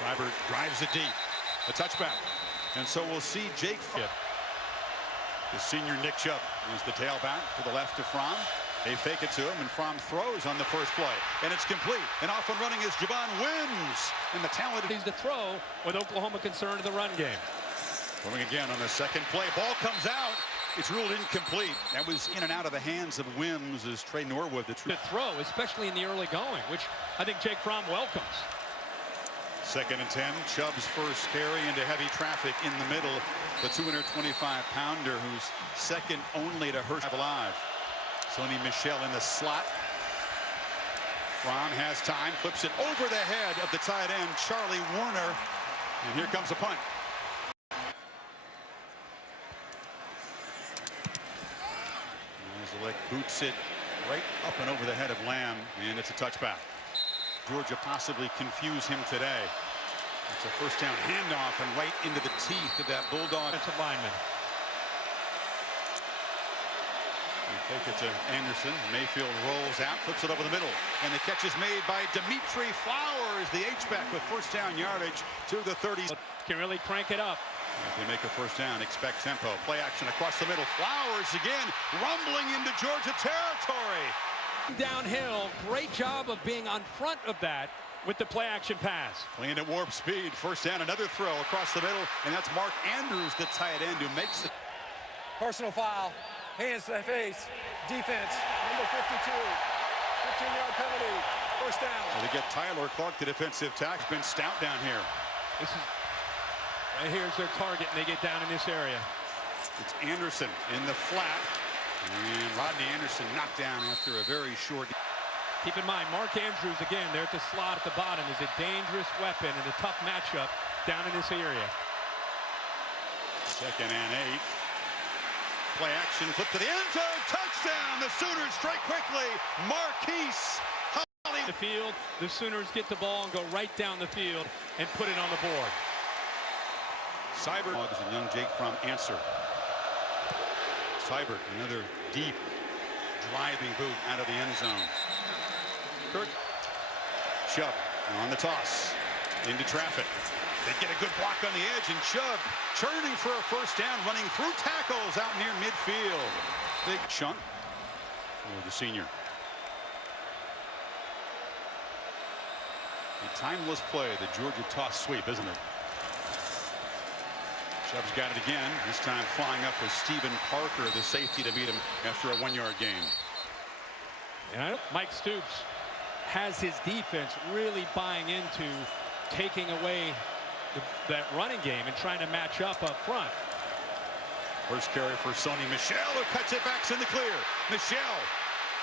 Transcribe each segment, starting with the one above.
Seibert drives it deep. A touchback. And so we'll see Jake Fromm. The senior Nick Chubb is the tailback to the left of Fromm. They fake it to him, and Fromm throws on the first play. And it's complete. And off and running is Javon Wims. And the talented... He's the throw with Oklahoma concerned in the run game. Throwing again on the second play. Ball comes out. It's ruled incomplete. That was in and out of the hands of Wims as Trey Norwood. The throw, especially in the early going, which I think Jake Fromm welcomes. 2nd and 10. Chubb's first carry into heavy traffic in the middle. The 225-pounder who's second only to Hurst alive. Sony Michel in the slot. Fromm has time, flips it over the head of the tight end, Charlie Warner. And here comes a punt. Zolek boots it right up and over the head of Lamb, and it's a touchback. Georgia possibly confuse him today. It's a first down handoff and right into the teeth of that Bulldog. It's a lineman. Fake it to Anderson. Mayfield rolls out, flips it over the middle. And the catch is made by Dimitri Flowers, the H-back with first down yardage to the 30. Can really crank it up. If they make a first down, expect tempo. Play action across the middle. Flowers again, rumbling into Georgia territory. Downhill, great job of being on front of that with the play action pass. Playing at warp speed. First down, another throw across the middle. And that's Mark Andrews, the tight end, who makes the... Personal foul. Hands to the face. Defense. Number 52. 15-yard penalty. First down. Well, they get Tyler Clark, the defensive tackle. Been stout down here. This is right here's their target, and they get down in this area. It's Anderson in the flat. And Rodney Anderson knocked down after a very short. Keep in mind, Mark Andrews, again, there at the slot at the bottom, is a dangerous weapon and a tough matchup down in this area. 2nd and 8. Play action, flip to the end zone, touchdown! The Sooners strike quickly. Marquise Holly. The field, the Sooners get the ball and go right down the field and put it on the board. Seibert and young Jake Fromm answer. Seibert, another deep driving boot out of the end zone. Kirk. Chubb on the toss into traffic. They get a good block on the edge, and Chubb churning for a first down, running through tackles out near midfield. Big chunk for the senior. A timeless play, the Georgia toss sweep, isn't it? Chubb's got it again, this time flying up with Stephen Parker, the safety, to meet him after a 1-yard gain. Yeah, Mike Stoops has his defense really buying into taking away that running game and trying to match up front. First carry for Sony Michel, who cuts it back in the clear. Michel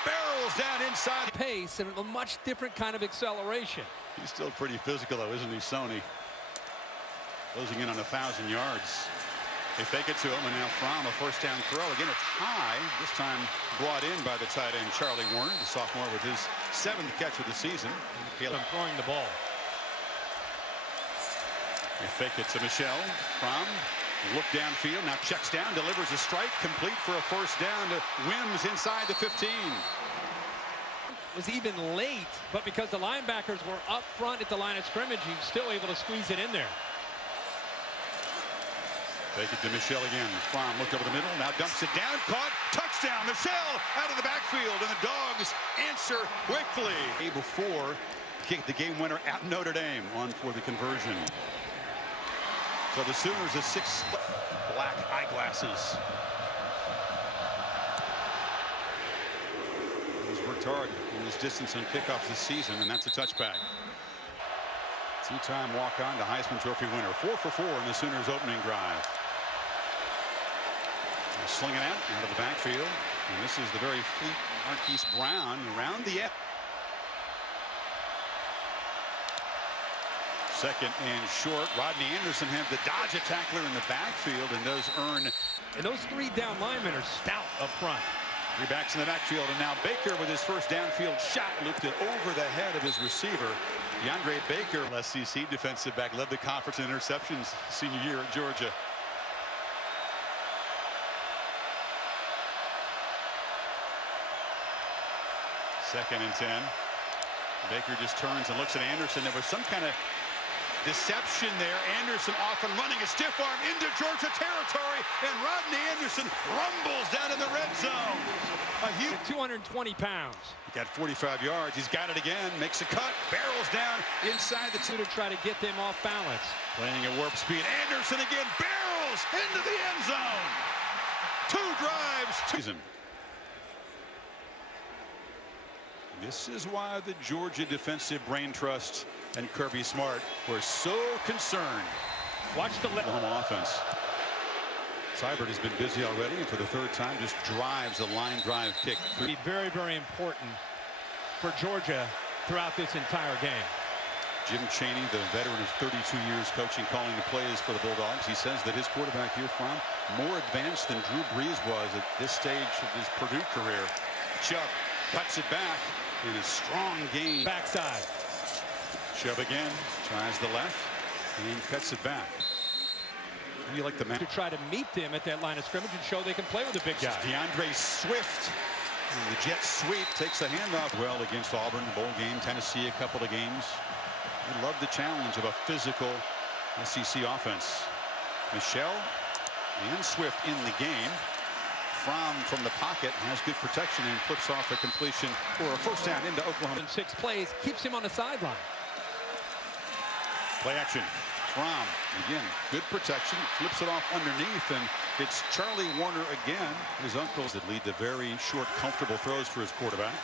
barrels down inside. Pace and a much different kind of acceleration. He's still pretty physical, though, isn't he, Sony? Closing in on 1,000 yards. They fake it to him, and now Fromm, a first down throw. Again, it's high, this time brought in by the tight end Charlie Warner, the sophomore, with his 7th catch of the season. I'm throwing the ball. They fake it to Michel. Fromm, look downfield, now checks down, delivers a strike, complete for a first down to Wims inside the 15. Was even late, but because the linebackers were up front at the line of scrimmage, he was still able to squeeze it in there. Fake it to Michel again. Fromm looked over the middle, now dumps it down, caught, touchdown. Michel out of the backfield, and the Dogs answer quickly. Before kicked the game winner at Notre Dame, on for the conversion. So the Sooners a 6 black eyeglasses. He's worked hard in his distance on kickoffs this season, and that's a touchback. Two-time walk-on to Heisman Trophy winner. 4 for 4 in the Sooners opening drive. Sling it out of the backfield. And this is the very fleet Marquise Brown around the edge. 2nd and short. Rodney Anderson had to dodge a tackler in the backfield and does earn. And those 3 down linemen are stout up front. 3 backs in the backfield, and now Baker with his first downfield shot looked it over the head of his receiver. DeAndre Baker, SEC defensive back, led the conference in interceptions senior year at Georgia. Second and 10. Baker just turns and looks at Anderson. There was some kind of Deception there. Anderson off and running. A stiff arm into Georgia territory. And Rodney Anderson rumbles down in the red zone. A huge 220 pounds. He got 45 yards. He's got it again. Makes a cut. Barrels down inside the To try to get them off balance. Playing at warp speed. Anderson again. Barrels into the end zone. 2 drives. Season. This is why the Georgia Defensive Brain Trust and Kirby Smart were so concerned. Watch the home offense. Seibert has been busy already, and for the 3rd time just drives a line drive kick. Be very, very important for Georgia throughout this entire game. Jim Chaney, the veteran of 32 years coaching, calling the plays for the Bulldogs. He says that his quarterback here from more advanced than Drew Brees was at this stage of his Purdue career. Chubb cuts it back in a strong game. Backside. Chubb again tries the left and cuts it back. How do you like the man? To try to meet them at that line of scrimmage and show they can play with a big guy. DeAndre Swift. And the jet sweep takes the handoff well against Auburn. Bowl game, Tennessee, a couple of games. We love the challenge of a physical SEC offense. Michelle and Swift in the game. From the pocket has good protection and flips off a completion for a 1st down into Oklahoma. In 6 plays, keeps him on the sideline. Play action. Fromm again, good protection, flips it off underneath, and it's Charlie Warner again. His uncles that lead to very short, comfortable throws for his quarterback.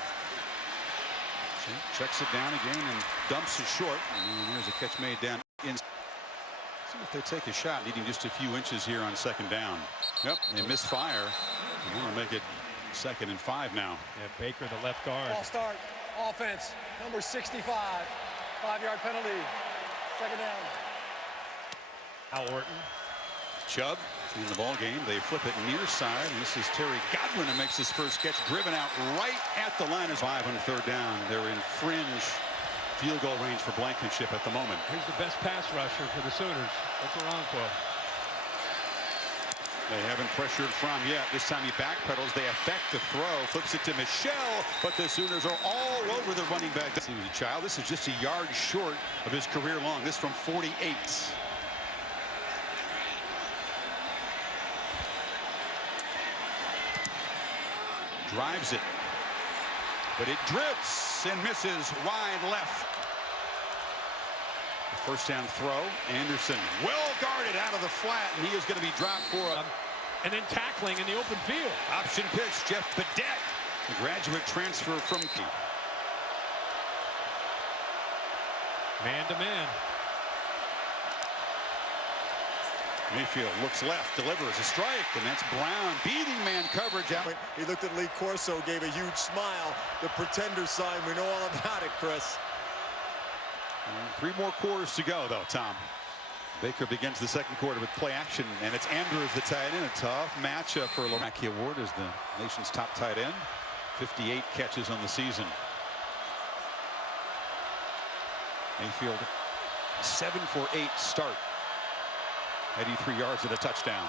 Checks it down again and dumps it short. And there's a catch made down in. See if they take a shot, needing just a few inches here on 2nd down. Yep, they misfire. They want to make it 2nd and 5 now. Yeah, Baker, the left guard. Ball start. Offense. Number 65. 5-yard penalty. 2nd down. Al Orton. Chubb in the ball game. They flip it near side. And this is Terry Godwin who makes his first catch, driven out right at the line. Is 5 on 3rd down. They're in fringe field goal range for Blankenship at the moment. Here's the best pass rusher for the Sooners. Okoronkwo. They haven't pressured Fromm yet. This time he backpedals. They affect the throw. Flips it to Michelle, but the Sooners are all over the running back. He was a child. This is just a yard short of his career long. This from 48. Drives it, but it drifts and misses wide left. The 1st down throw. Anderson well guarded out of the flat, and he is going to be dropped for a and then tackling in the open field. Option pitch. Jeff Badette, a graduate transfer from Key. Man to man. Mayfield looks left, delivers a strike, and that's Brown beating man coverage out. He looked at Lee Corso, gave a huge smile. The pretender sign, we know all about it, Chris. 3 more quarters to go, though, Tom. Baker begins the 2nd quarter with play action, and it's Andrews the tight end. A tough matchup for Lomacki Award as the nation's top tight end. 58 catches on the season. Mayfield 7 for 8 start. 83 yards and a touchdown.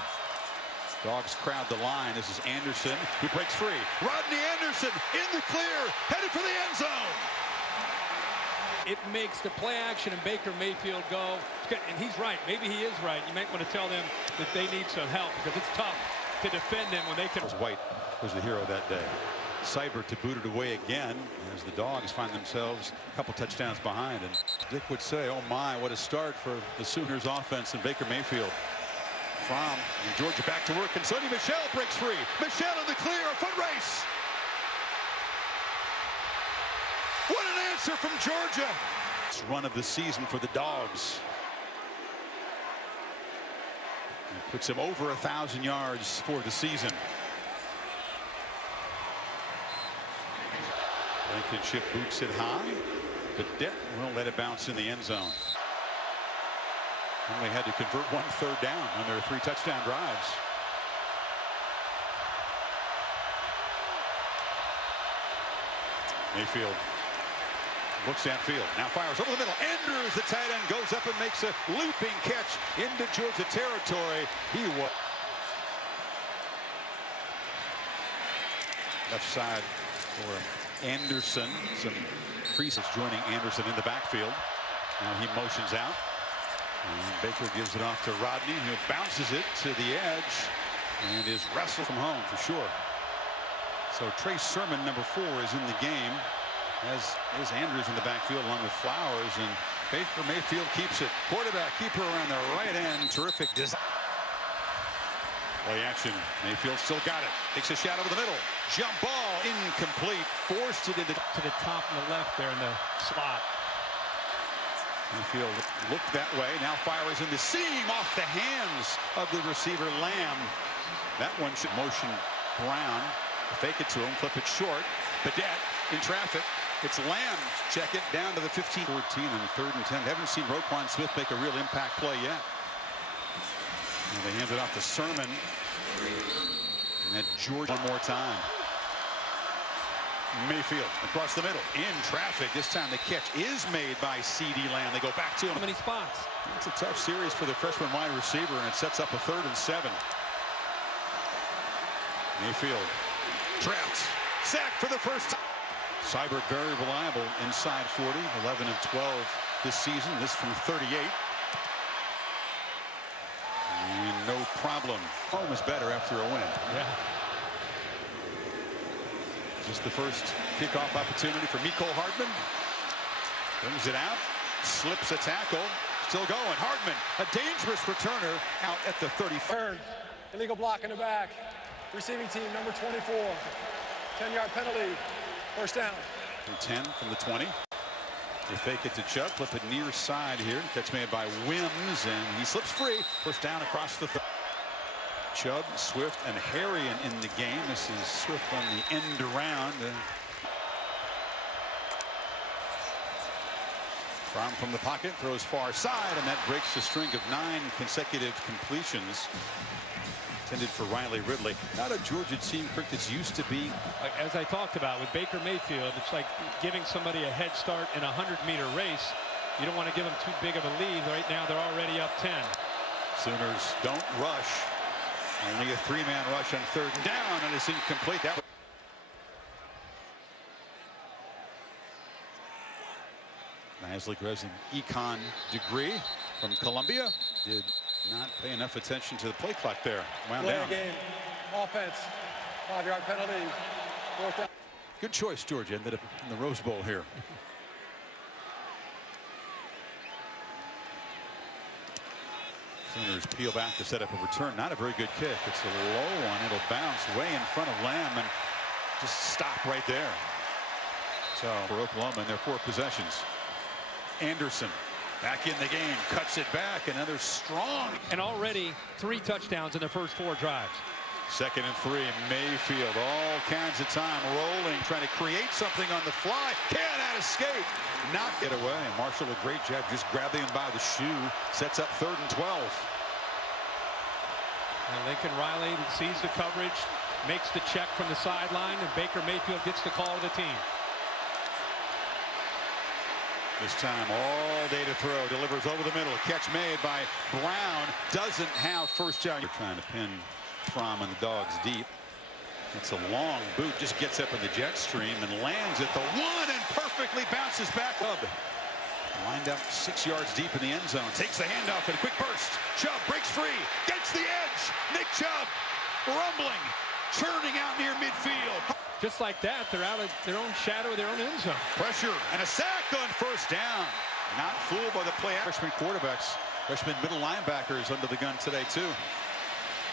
Dogs crowd the line. This is Anderson who breaks free. Rodney Anderson in the clear, headed for the end zone. It makes the play action and Baker Mayfield go. And he's right. Maybe he is right. You might want to tell them that they need some help because it's tough to defend him when they can. White was the hero that day. Seibert to boot it away again as the Dogs find themselves a couple touchdowns behind. And Dick would say, oh my, what a start for the Sooners offense and Baker Mayfield. Fromm and Georgia back to work, and Sonny Michel breaks free. Michel in the clear, a foot race. What an answer from Georgia. It's run of the season for the Dogs. It puts him over 1,000 yards for the season. Blankenship boots it high, but Badette won't let it bounce in the end zone. Only had to convert 1 3rd down on their 3 touchdown drives. Mayfield looks downfield, now fires over the middle. Andrews, the tight end, goes up and makes a looping catch into Georgia territory. He was left side for Anderson. Some creases joining Anderson in the backfield. Now he motions out. And Baker gives it off to Rodney, who bounces it to the edge and is wrestled from home for sure. So Trey Sermon, number 4, is in the game, as is Andrews in the backfield along with Flowers, and Baker Mayfield keeps it. Quarterback keeper around the right end. Terrific design. Play action. Mayfield still got it. Takes a shot over the middle. Jump ball incomplete. Forced it into To the top and the left there in the slot. Mayfield looked that way. Now fires in the seam off the hands of the receiver Lamb. That one should motion Brown. Fake it to him. Flip it short. Badette in traffic. It's Lamb. Check it down to the 15. 14 and 3rd and 10. Haven't seen Roquan Smith make a real impact play yet. And they hand it off to Sermon. And that George one more time. Mayfield across the middle in traffic. This time the catch is made by C.D. Lamb. They go back to him. How many spots? It's a tough series for the freshman wide receiver, and it sets up a 3rd and 7. Mayfield trapped. Sack for the first time. Seibert very reliable inside 40. 11 of 12 this season. This from 38. And no problem. Home is better after a win. Yeah. Just the first kickoff opportunity for Mecole Hardman. Brings it out. Slips a tackle. Still going. Hardman, a dangerous returner out at the 33rd. Illegal block in the back. Receiving team, number 24. 10-yard penalty. First down. From 10 from the 20. They fake it to Chubb. Flip it near side here. Catch made by Wims, and he slips free. First down across the Chubb, Swift, and Harrion in the game. This is Swift on the end around. From the pocket, throws far side, and that breaks a string of 9 consecutive completions intended for Riley Ridley. Not a Georgia team, Kirk, that's used to be. As I talked about with Baker Mayfield, it's like giving somebody a head start in a 100-meter race. You don't want to give them too big of a lead. Right now, they're already up 10. Sooners don't rush. Only a 3-man rush on 3rd down, and it's incomplete. That Nisley grabbs an econ degree from Columbia. Did not pay enough attention to the play clock there. Wound down. Game. Offense. 5-yard penalty. 4th down. Good choice, Georgia. Ended up in the Rose Bowl here. Sooners peel back to set up a return. Not a very good kick. It's a low one. It'll bounce way in front of Lamb and just stop right there. So for Oklahoma in their 4 possessions. Anderson back in the game, cuts it back. Another strong. And already 3 touchdowns in the first 4 drives. 2nd and 3. Mayfield all kinds of time rolling, trying to create something on the fly. Cannot escape. Not get away. Marshall, a great job just grabbing him by the shoe. Sets up 3rd and 12. And Lincoln Riley sees the coverage, makes the check from the sideline, and Baker Mayfield gets the call of the team. This time all day to throw. Delivers over the middle. Catch made by Brown. Doesn't have first down. You're trying to pin Fromm and the Dogs deep. It's a long boot. Just gets up in the jet stream and lands at the 1 and perfectly bounces back up. Lined up 6 yards deep in the end zone. Takes the handoff and a quick burst. Chubb breaks free. Gets the edge. Nick Chubb rumbling. Churning out near midfield. Just like that, they're out of their own shadow, their own end zone. Pressure and a sack on first down. Not fooled by the play. Freshman quarterbacks, freshman middle linebackers under the gun today too.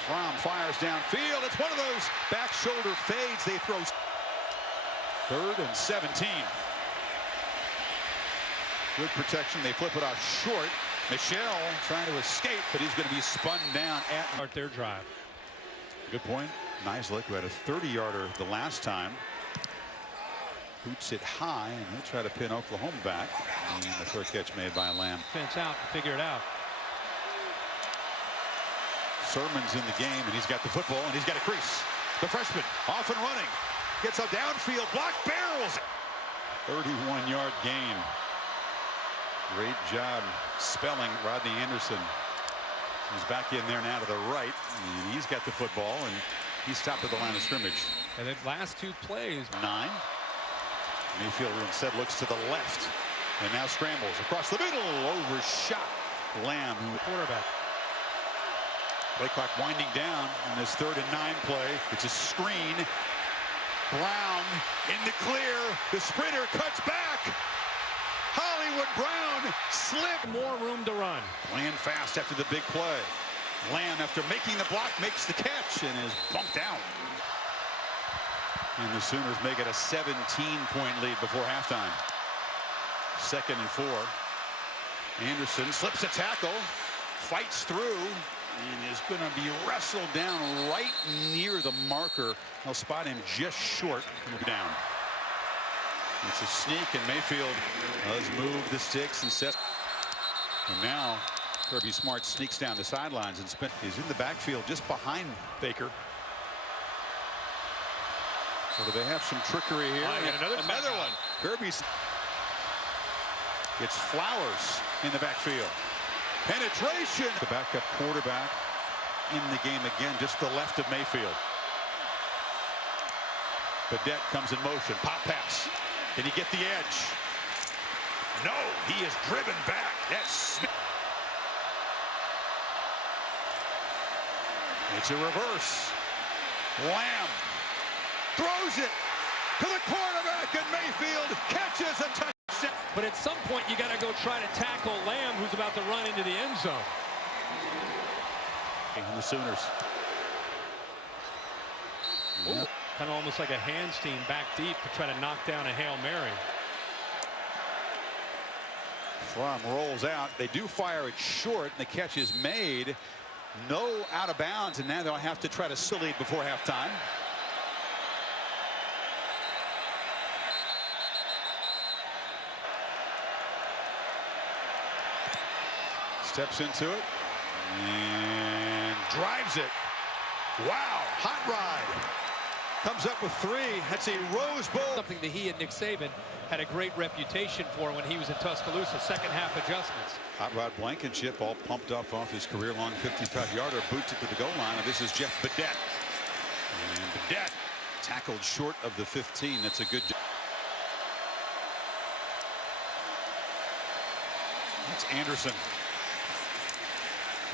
Fromm fires downfield. It's one of those back shoulder fades they throw. 3rd and 17. Good protection. They flip it off short. Michelle trying to escape, but he's going to be spun down at their drive. Good point. Nice look, who had a 30-yarder the last time. Boots it high, and he'll try to pin Oklahoma back. And the third catch made by Lamb. Fence out and figure it out. Sermon's in the game, and he's got the football, and he's got a crease. The freshman off and running. Gets a downfield, block, barrels. 31-yard gain. Great job spelling Rodney Anderson. He's back in there now to the right, and he's got the football, and he's stopped at the line of scrimmage. And the last 2 plays. 9. Mayfield instead looks to the left, and now scrambles across the middle, overshot Lamb, Quarterback. play clock winding down in this 3rd and 9 play. It's a screen. Brown in the clear. The sprinter cuts back. Hollywood Brown slipped. More room to run. Playing fast after the big play. Lamb, after making the block, makes the catch and is bumped out. And the Sooners make it a 17-point lead before halftime. 2nd and 4. Anderson slips a tackle, fights through, and is going to be wrestled down right near the marker. They'll spot him just short. Down. It's a sneak, and Mayfield does move the sticks and sets. And now Kirby Smart sneaks down the sidelines and he's in the backfield just behind Baker. So do they have some trickery here? Another one. Kirby's. It's Flowers in the backfield. Penetration. The backup quarterback in the game again, just the left of Mayfield. Badette comes in motion. Pop pass. Can he get the edge? No, he is driven back. That's it's a reverse. Lamb throws it to the quarterback, and Mayfield catches a touchdown. But at some point, you got to go try to tackle Lamb, who's about to run into the end zone. And the Sooners. Yep. Kind of almost like a Handstein back deep to try to knock down a Hail Mary. Fromm rolls out. They do fire it short, and the catch is made. No out of bounds, and now they'll have to try to lead before halftime. Steps into it and drives it. Wow, hot ride. Comes up with 3. That's a Rose Bowl. Something that he and Nick Saban had a great reputation for when he was in Tuscaloosa. Second half adjustments. Hot rod Blankenship all pumped up off his career-long 55-yarder. Boots it to the goal line, and this is Jeff Badette. And Badette tackled short of the 15. That's a good job. That's Anderson.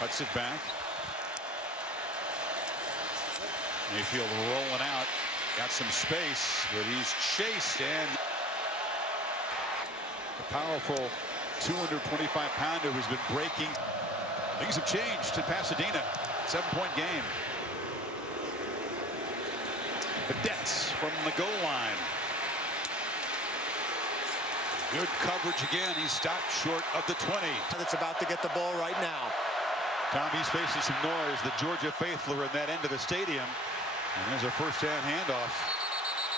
Cuts it back. Mayfield rolling out. Got some space, but he's chased, and the powerful 225-pounder who's been breaking. Things have changed in Pasadena. 7-point game. Badette from the goal line. Good coverage again. He's stopped short of the 20. That's about to get the ball right now. Tommy's facing some noise. The Georgia faithful are in that end of the stadium. And there's a first-down handoff.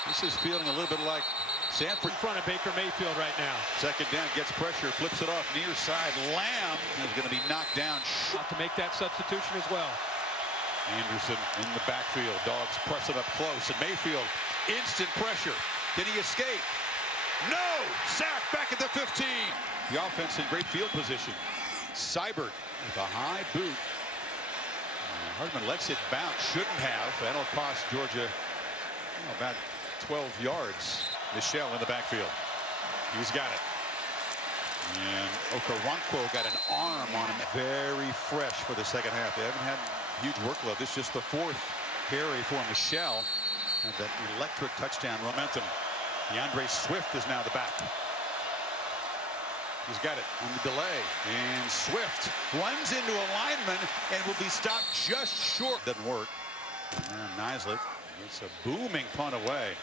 This is feeling a little bit like Sanford. In front of Baker Mayfield right now. 2nd down, gets pressure, flips it off near side. Lamb is going to be knocked down. To make that substitution as well. Anderson in the backfield. Dogs press it up close. And Mayfield, instant pressure. Can he escape? No! Sack back at the 15. The offense in great field position. Seibert with a high boot. Hardman lets it bounce. Shouldn't have. That'll cost Georgia about 12 yards. Michelle in the backfield. He's got it. And Okoronkwo got an arm on him. Very fresh for the second half. They haven't had huge workload. This is just the 4th carry for Michelle. And that electric touchdown momentum. DeAndre Swift is now the back. He's got it on the delay. And Swift runs into a lineman and will be stopped just short. Doesn't work. And now Nislett gets a booming punt away.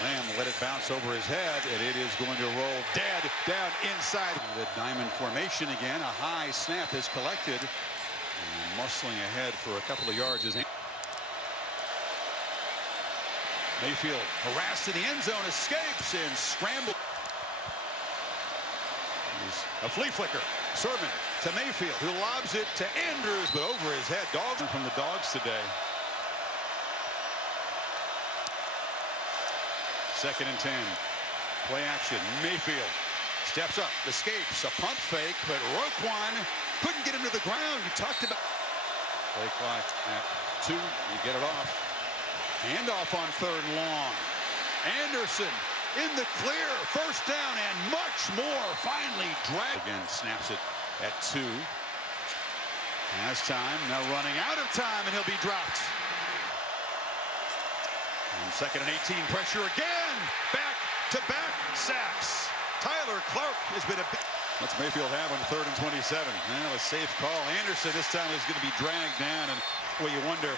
Lamb let it bounce over his head, and it is going to roll dead down inside. The diamond formation again. A high snap is collected. And muscling ahead for a couple of yards is Mayfield harassed in the end zone, escapes and scrambled. A flea flicker. Sermon to Mayfield, who lobs it to Andrews, but over his head. Dogs from the Dogs today. 2nd and 10. Play action. Mayfield steps up, escapes, a pump fake, but Roquan couldn't get him to the ground. You talked about play clock at 2. You get it off. Handoff on 3rd and long. Anderson in the clear, 1st down, and much more. Finally dragged. Again, snaps it at 2. Has time, now running out of time, and he'll be dropped. And 2nd and 18, pressure again. Back-to-back sacks. Tyler Clark has been a big... What's Mayfield have on 3rd and 27? Well, a safe call. Anderson this time is going to be dragged down, and well, you wonder,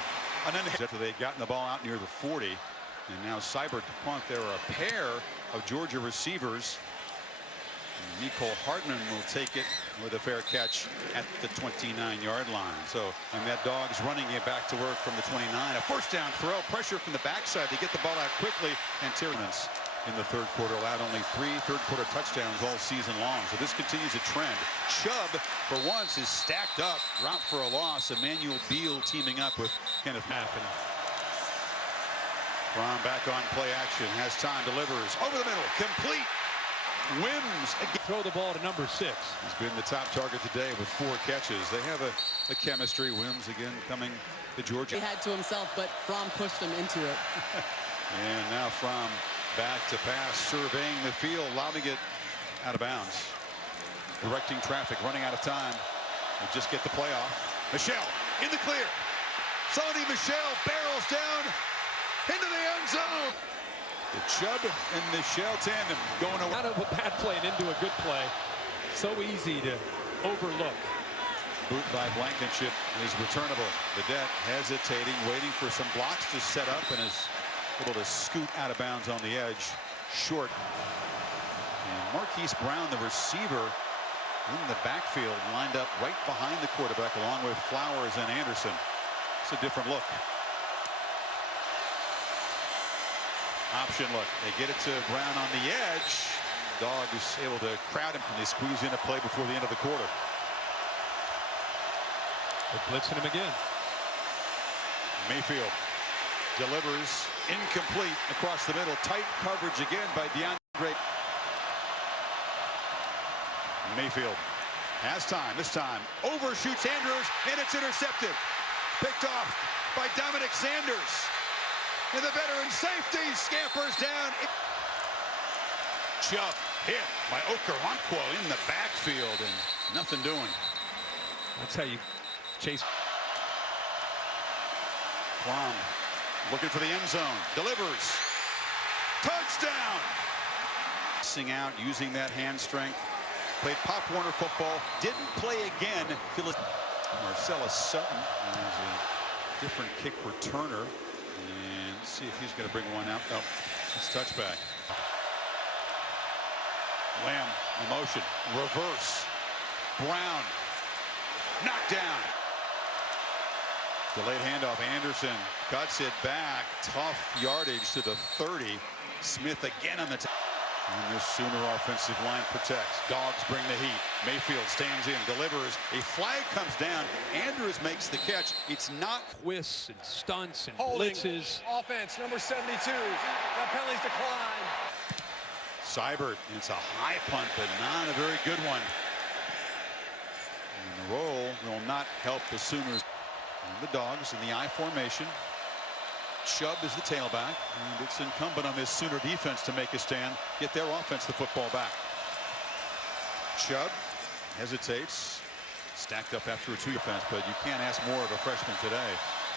after they'd gotten the ball out near the 40, and now Seibert to punt. There are a pair of Georgia receivers. Nicole Hartman will take it with a fair catch at the 29-yard line. So, and that Dog's running it back to work from the 29. A first down throw, pressure from the backside to get the ball out quickly. And Tyrannus in the 3rd quarter allowed only 3 third-quarter touchdowns all season long. So this continues a trend. Chubb, for once, is stacked up. Route for a loss. Emmanuel Beal teaming up with Kenneth Maffin. Fromm back on play action. Has time, delivers over the middle, complete. Wims again. Throw the ball to number 6. He's been the top target today with 4 catches. They have a chemistry. Wims again coming to Georgia. He had to himself, but Fromm pushed him into it. And now Fromm back to pass, surveying the field, lobbing it out of bounds. Directing traffic, running out of time. We'll just get the play off. Michelle in the clear. Sonny Michelle barrels down into the end zone. The Chubb and Michelle tandem going away. Out of a bad play and into a good play. So easy to overlook. Boot by Blankenship is returnable. Vedette hesitating, waiting for some blocks to set up, and is able to scoot out of bounds on the edge. Short. And Marquise Brown, the receiver, in the backfield, lined up right behind the quarterback, along with Flowers and Anderson. It's a different look. Option look. They get it to Brown on the edge. Dog is able to crowd him, and they squeeze in a play before the end of the quarter. They're blitzing him again. Mayfield delivers incomplete across the middle. Tight coverage again by DeAndre. Mayfield has time. This time overshoots Andrews, and it's intercepted. Picked off by Dominic Sanders. And the veteran safety scampers down. Chubb hit by Okoronkwo in the backfield, and nothing doing. That's how you chase. Fromm looking for the end zone. Delivers. Touchdown. Passing out, using that hand strength. Played Pop Warner football. Didn't play again. Marcellus Sutton is a different kick returner. And let's see if he's going to bring one out. Oh, it's touchback. Lamb in motion. Reverse. Brown. Knocked down. Delayed handoff. Anderson cuts it back. Tough yardage to the 30. Smith again on the top. And this Sooner offensive line protects. Dogs bring the heat. Mayfield stands in, delivers. A flag comes down. Andrews makes the catch. It's not Twists and stunts and Holding. blitzes. Offense, number 72. That penalties decline. Seibert. It's a high punt, but not a very good one. And the roll will not help the Sooners. And the Dogs in the I formation. Chubb is the tailback, and it's incumbent on this Sooner defense to make a stand, get their offense the football back. Chubb hesitates, stacked up after a 2 defense, but you can't ask more of a freshman today.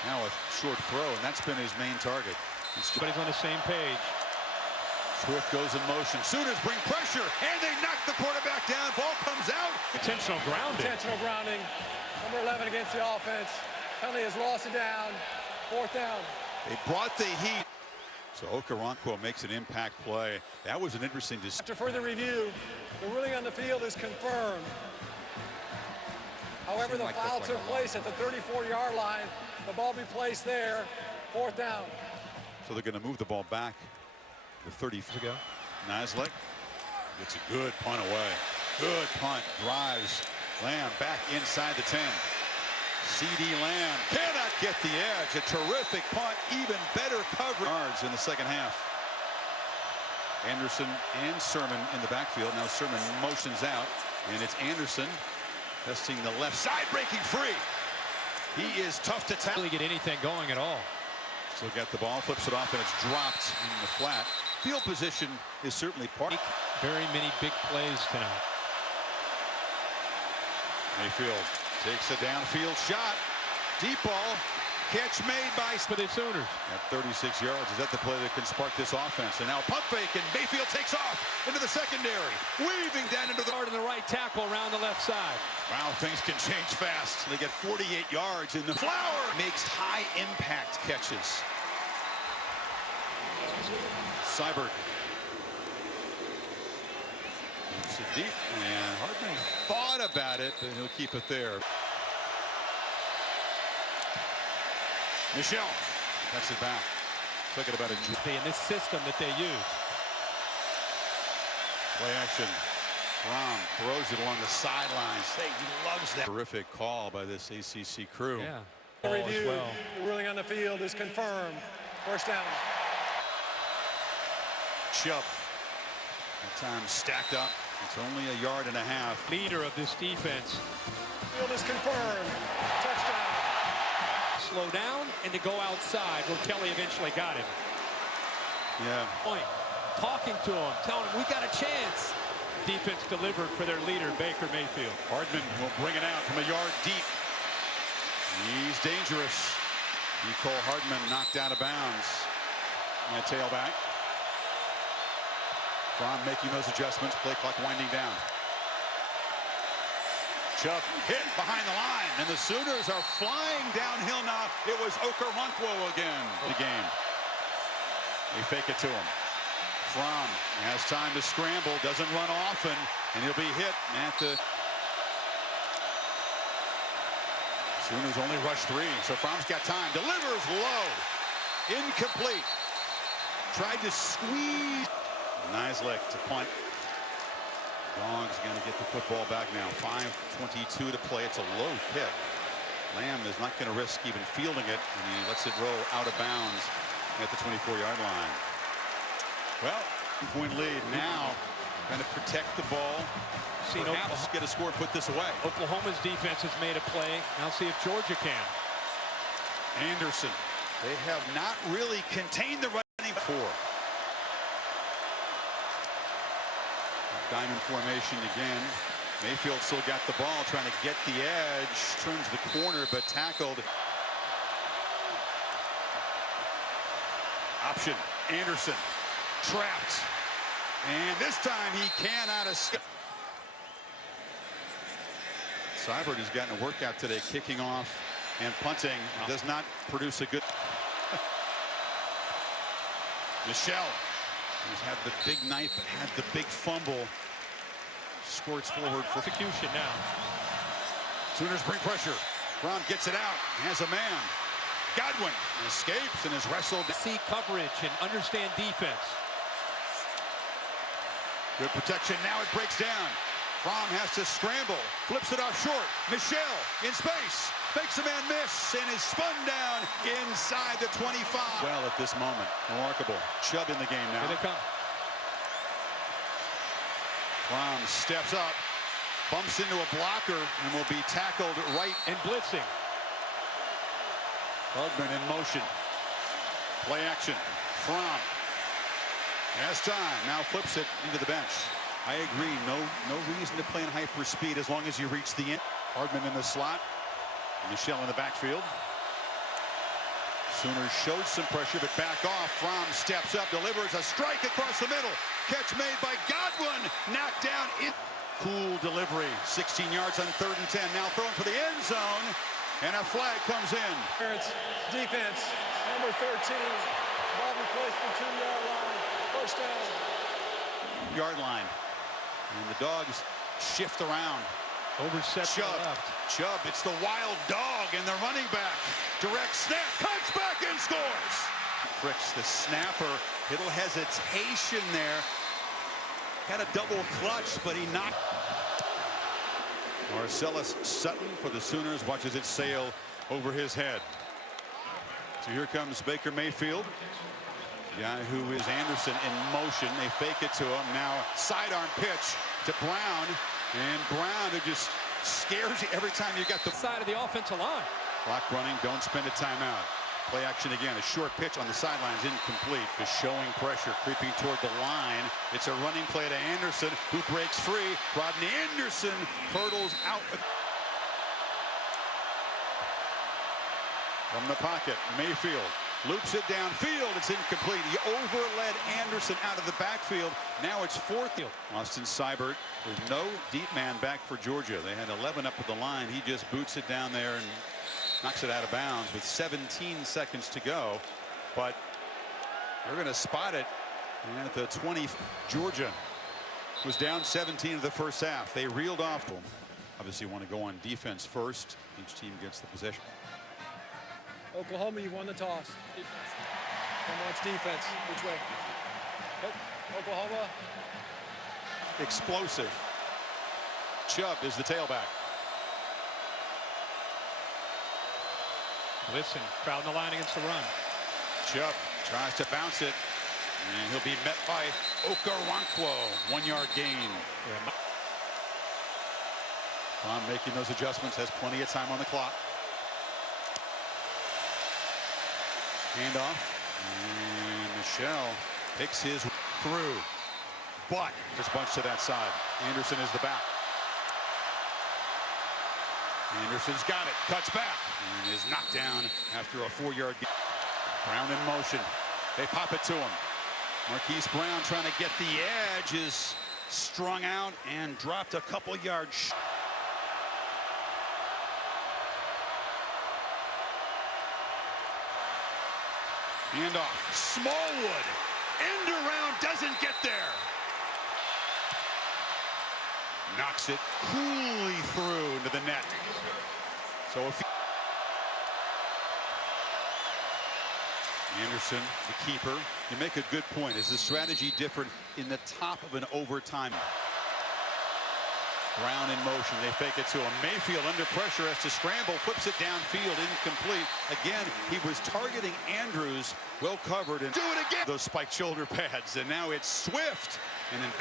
Now a short throw, and that's been his main target. But he's on the same page. Swift goes in motion. Sooners bring pressure, and they knock the quarterback down. Ball comes out. Intentional grounding. Intentional grounding. Number 11 against the offense. Penalty has lost it down. 4th down. They brought the heat. So Okoronkwo makes an impact play. That was an interesting decision. After further review, the ruling on the field is confirmed. However, the foul took place at the 34-yard line. The ball be placed there. 4th down. So they're going to move the ball back to 30 ago. Nislek gets a good punt away. Good punt. Drives. Lamb back inside the 10. C.D. Lamb cannot get the edge. A terrific punt. Even better coverage. Yards in the second half. Anderson and Sermon in the backfield. Now Sermon motions out, and it's Anderson testing the left side, breaking free. He is tough to tackle. Really get anything going at all. Still got the ball, flips it off, and it's dropped in the flat. Field position is certainly part. Very many big plays tonight. Mayfield takes a downfield shot. Deep ball. Catch made by For the Sooners. at 36 yards. Is that the play that can spark this offense? And now pump fake, and Mayfield takes off into the secondary, weaving down into the Hard in the right tackle around the left side. Wow, things can change fast. They get 48 yards in the flower. Makes high impact catches. Seibert. It's a deep, and Hardman thought about it, but he'll keep it there. Michelle, that's it back. Took it about a In this system that they use. play action. Rom throws it along the sidelines. He loves that. Terrific call by this ACC crew. Yeah. The Ball as review, well. the ruling on the field is confirmed. First down. Chubb. That time stacked up. It's only a yard and a half. Leader of this defense. Field is confirmed. Touchdown. Slow down and to go outside where Kelly eventually got him. Yeah. Point. Talking to him, telling him we got a chance. Defense delivered for their leader, Baker Mayfield. Hardman will bring it out from a yard deep. He's dangerous. Nicole Hardman knocked out of bounds. And a tailback. From making those adjustments, play clock winding down. Chubb hit behind the line, and the Sooners are flying downhill now. It was Okoronkwo again. The game. They fake it to him. Fromm has time to scramble, doesn't run often, and he'll be hit at the... Sooners only rush 3, so Fromm's got time. Delivers low. Incomplete. Tried to squeeze. Nieslick to punt. Dog's going to get the football back now. 5:22 to play. It's a low kick. Lamb is not going to risk even fielding it, and he lets it roll out of bounds at the 24-yard line. Well, point lead now. Trying to protect the ball. Perhaps get a score, put this away. Oklahoma's defense has made a play. Now see if Georgia can. Anderson. They have not really contained the running before. Diamond formation again. Mayfield still got the ball, trying to get the edge. Turns the corner, but tackled. Option. Anderson. Trapped. And this time he cannot escape. Seibert has gotten a workout today, kicking off and punting. Does not produce a good... Michelle, who's had the big night but had the big fumble, squirts forward for Execution now. Sooners bring pressure. Brown gets it out, has a man. Godwin escapes and is wrestled. See coverage and understand defense. Good protection, now it breaks down. Fromm has to scramble, flips it off short. Michelle in space, makes a man miss and is spun down inside the 25. Well, at this moment, remarkable. Chubb in the game now. Here they come. Fromm steps up, bumps into a blocker, and will be tackled right. And blitzing. Hardman in motion. Play action. Fromm has time. Now flips it into the bench. I agree. No reason to play in hyper speed as long as you reach the end. Hardman in the slot. Michelle in the backfield. Sooners showed some pressure, but back off. Fromm steps up, delivers a strike across the middle. Catch made by Godwin. Knocked down. Cool delivery. 16 yards on 3rd and 10. Now thrown for the end zone. And a flag comes in. Defense, number 13. Ball replaced the 2-yard line. First down. Yard line. And the Dogs shift around. Overset to Chubb. the left. Chubb, it's the wild dog and the running back. Direct snap, cuts back and scores. Fricks the snapper. Little hesitation there. Had a double clutch, but he knocked. Marcellus Sutton for the Sooners watches it sail over his head. So here comes Baker Mayfield. The guy who is Anderson in motion. They fake it to him. Now sidearm pitch to Brown. And Brown, who just scares you every time you got the Side of the offensive line. clock running. Don't spend a timeout. Play action again. A short pitch on the sidelines, incomplete. Just showing pressure, creeping toward the line. It's a running play to Anderson, who breaks free. Rodney Anderson hurdles out. From the pocket, Mayfield loops it downfield. It's incomplete. He overled Anderson out of the backfield. Now it's fourth. Austin Seibert, there's no deep man back for Georgia. They had 11 up at the line. He just boots it down there and knocks it out of bounds with 17 seconds to go. But they're going to spot it at the 20. Georgia was down 17 in the first half. They reeled off them. Obviously want to go on defense first. Each team gets the possession. Oklahoma, you won the toss. Defense. And watch defense. Which way? Oklahoma. Explosive. Chubb is the tailback. Listen, crowding the line against the run. Chubb tries to bounce it, and he'll be met by Okoronkwo. 1 yard gain. Tom making those adjustments, has plenty of time on the clock. Handoff, and Michelle picks his through, but there's a bunch to that side. Anderson is the back. Anderson's got it, cuts back, and is knocked down after a 4 yard gain. Brown in motion. They pop it to him. Marquise Brown trying to get the edge, is strung out and dropped a couple yards. Handoff. Smallwood. End around, doesn't get there. Knocks it coolly through into the net. So if Anderson, the keeper, you make a good point. Is the strategy different in the top of an overtime? Brown in motion. They fake it to him. Mayfield under pressure, has to scramble, flips it downfield, incomplete. Again, he was targeting Andrews, well covered, and do it again. Those spiked shoulder pads, and now it's Swift, and then